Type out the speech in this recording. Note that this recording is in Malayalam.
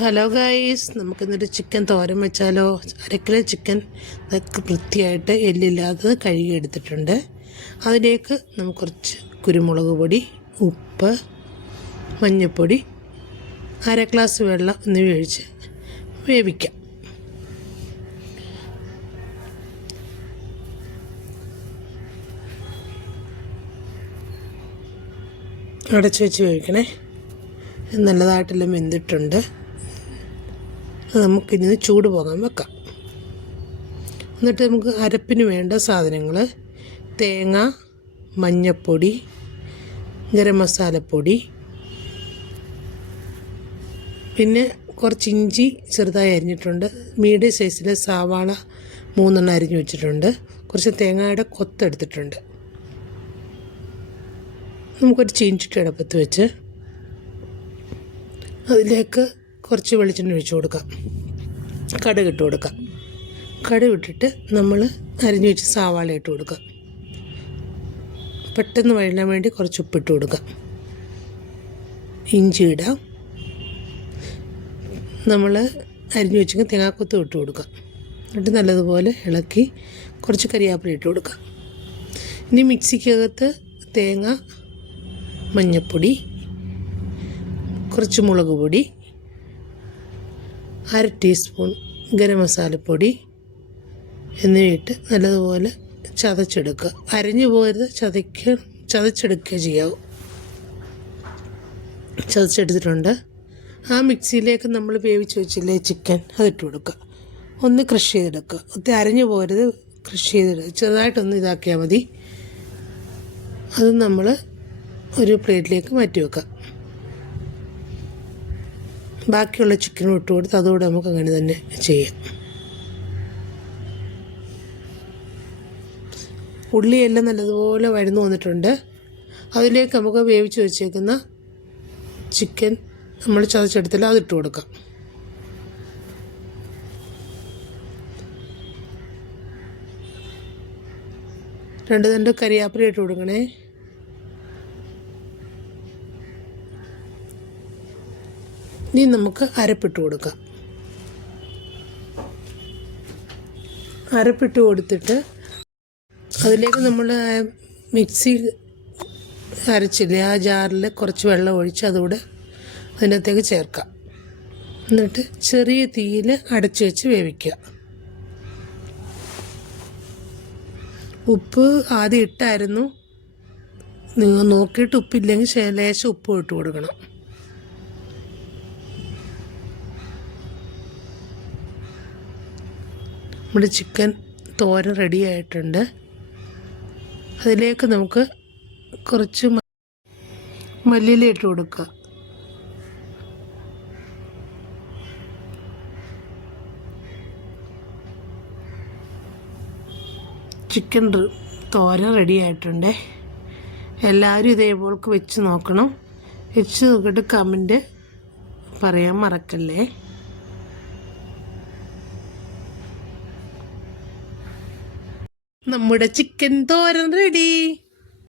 ഹലോ ഗൈസ്, നമുക്കിന്നൊരു ചിക്കൻ തോരൻ വെച്ചാലോ. അരക്കിലോ ചിക്കൻ വൃത്തിയായിട്ട് എല്ലില്ലാതെ കഴുകിയെടുത്തിട്ടുണ്ട്. അതിലേക്ക് നമുക്ക് കുറച്ച് കുരുമുളക് പൊടി, ഉപ്പ്, മഞ്ഞൾപ്പൊടി, അര ഗ്ലാസ് വെള്ളം എന്നിവ ഒഴിച്ച് വേവിക്കാം. അടച്ചു വെച്ച് വേവിക്കണേ. നല്ലതായിട്ടെല്ലാം വെന്തിട്ടുണ്ട്. നമുക്കിതിന് ചൂട് പോകാൻ വെക്കാം. എന്നിട്ട് നമുക്ക് അരപ്പിന് വേണ്ട സാധനങ്ങൾ: തേങ്ങ, മഞ്ഞൾപ്പൊടി, ഗരം മസാലപ്പൊടി, പിന്നെ കുറച്ച് ഇഞ്ചി ചെറുതായി അരിഞ്ഞിട്ടുണ്ട്, മീഡിയം സൈസിലെ സവാള 3 അരിഞ്ഞു വെച്ചിട്ടുണ്ട്, കുറച്ച് തേങ്ങയുടെ കൊത്തെടുത്തിട്ടുണ്ട്. നമുക്കൊരു ചീനിച്ചട്ടി അടുപ്പത്ത് വെച്ച് അതിലേക്ക് കുറച്ച് വെളിച്ചെണ്ണ ഒഴിച്ച് കൊടുക്കാം. കടുക് ഇട്ട് കൊടുക്കാം. കടുക് ഇട്ടിട്ട് നമ്മൾ അരിഞ്ഞു വെച്ച് സവാള ഇട്ട് കൊടുക്കാം. പെട്ടെന്ന് വഴലാൻ വേണ്ടി കുറച്ച് ഉപ്പിട്ട് കൊടുക്കാം. ഇഞ്ചി ഇടാം. നമ്മൾ അരിഞ്ഞു വെച്ചെങ്കിൽ തേങ്ങാക്കൊത്ത് ഇട്ട് കൊടുക്കാം. എന്നിട്ട് നല്ലതുപോലെ ഇളക്കി കുറച്ച് കരിയാപ്പില ഇട്ട് കൊടുക്കാം. ഇനി മിക്സിക്കകത്ത് തേങ്ങ, മഞ്ഞൾപ്പൊടി, കുറച്ച് മുളക് പൊടി, 1/2 ടീസ്പൂൺ ഗരം മസാലപ്പൊടി എന്നിവയിട്ട് നല്ലതുപോലെ ചതച്ചെടുക്കുക. അരിഞ്ഞു പോകരുത്, ചതച്ചെടുക്കുക ചെയ്യാവും. ചതച്ചെടുത്തിട്ടുണ്ട്. ആ മിക്സിയിലേക്ക് നമ്മൾ വേവിച്ച് വെച്ചില്ലേ ചിക്കൻ, അതിട്ട് കൊടുക്കുക. ഒന്ന് ക്രഷ് ചെയ്തെടുക്കുക. ഒത്തിരി അരിഞ്ഞു പോകരുത്, ക്രഷ് ചെയ്തെടുക്കുക. ചെറുതായിട്ടൊന്ന് ഇതാക്കിയാൽ മതി. അത് നമ്മൾ ഒരു പ്ലേറ്റിലേക്ക് മാറ്റി വെക്കാം. ബാക്കിയുള്ള ചിക്കനും ഇട്ട് കൊടുത്ത് അതുകൂടെ നമുക്ക് അങ്ങനെ തന്നെ ചെയ്യാം. ഉള്ളിയെല്ലാം നല്ലതുപോലെ വഴന്നു വന്നിട്ടുണ്ട്. അതിലേക്ക് നമുക്ക് വേവിച്ച് വെച്ചേക്കുന്ന ചിക്കൻ നമ്മൾ ചതച്ചെടുത്തില്ല, അതിട്ട് കൊടുക്കാം. രണ്ട് കരിയാപ്പില ഇട്ട് കൊടുക്കണേ. ഇനി നമുക്ക് അരപ്പിട്ട് കൊടുക്കാം. അരപ്പിട്ട് കൊടുത്തിട്ട് അതിലേക്ക് നമ്മൾ മിക്സി അരച്ചില്ലേ, ആ ജാറിൽ കുറച്ച് വെള്ളം ഒഴിച്ച് അതുകൂടെ അതിനകത്തേക്ക് ചേർക്കാം. എന്നിട്ട് ചെറിയ തീയിൽ അടച്ചു വെച്ച് വേവിക്കുക. ഉപ്പ് ആദ്യം ഇട്ടായിരുന്നു. നിങ്ങൾ നോക്കിയിട്ട് ഉപ്പില്ലെങ്കിൽ ലേശം ഉപ്പ് ഇട്ട് കൊടുക്കണം. നമ്മുടെ ചിക്കൻ തോരൻ റെഡി ആയിട്ടുണ്ട്. അതിലേക്ക് നമുക്ക് കുറച്ച് മല്ലിയില ഇട്ട് കൊടുക്കുക. ചിക്കൻ തോരൻ റെഡി ആയിട്ടുണ്ട്. എല്ലാവരും ഇതേപോലെ വെച്ച് നോക്കണം. വെച്ച് നോക്കിയിട്ട് കമൻറ്റ് പറയാൻ മറക്കല്ലേ. നമ്മുടെ ചിക്കൻ തോരൻ റെഡി.